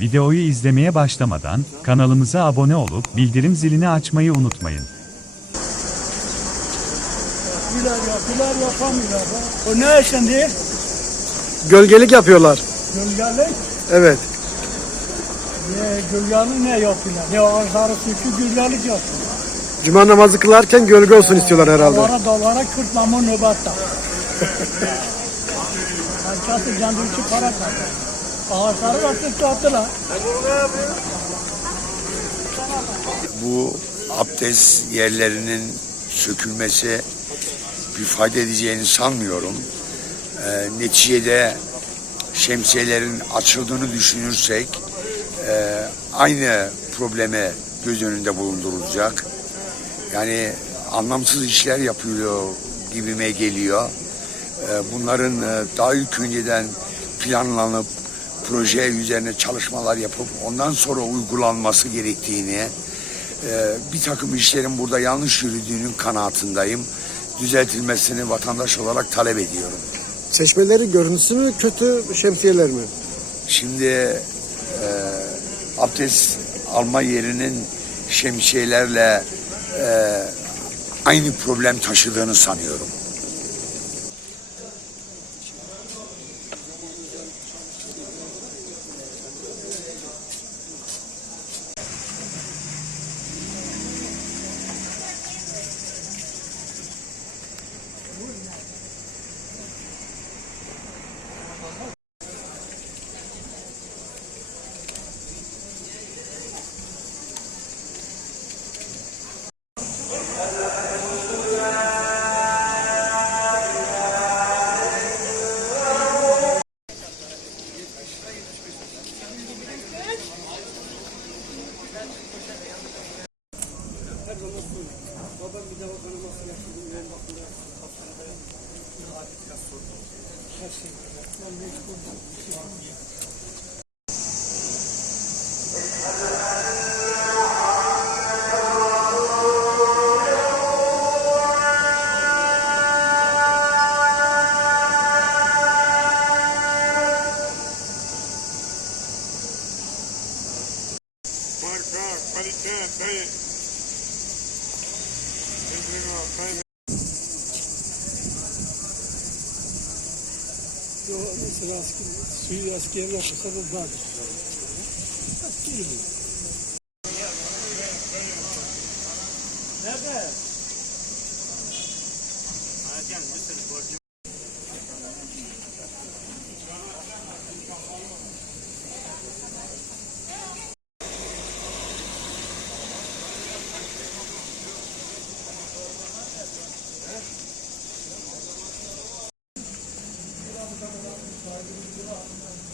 Videoyu izlemeye başlamadan kanalımıza abone olup bildirim zilini açmayı unutmayın. Yapıyorlar yapıyorlar yapamıyorlar. O ne şimdi? Gölgelik yapıyorlar. Gölgelik. Evet. Ne, gölgelik ne yapıyorlar? Ne ağaçları sökü gölgelik yapıyorlar. Cuma namazı kılarken gölge olsun istiyorlar herhalde. Dağlara dağlara kırtlama nöbette. Herkesi kendi için para kazanıyor. Ağaçları da kırtlattılar. bu abdest yerlerinin sökülmesi bir fayda edeceğini sanmıyorum. Ee, neticede şemsiyelerin açıldığını düşünürsek e, aynı probleme göz önünde bulundurulacak. Yani anlamsız işler yapılıyor gibime geliyor. Ee, bunların e, daha ilk önceden planlanıp proje üzerine çalışmalar yapıp ondan sonra uygulanması gerektiğini e, bir takım işlerin burada yanlış yürüdüğünün kanaatindeyim. Düzeltilmesini vatandaş olarak talep ediyorum. Çeşmeleri görüntüsü mü kötü, şemsiyeler mi? Şimdi e, abdest alma yerinin şemsiyelerle e, aynı problem taşıdığını sanıyorum. Babam bir de o kanaması yaşadım. Ben bakımda hastanede adet biraz sorun oldu. Her şey böyle. Ben bir şey iş buldum. Marka, kalite, dayı. sei lá, se as que ele passou dos dados. Aquilo. Nerede? Hadi. スタジオに行きます。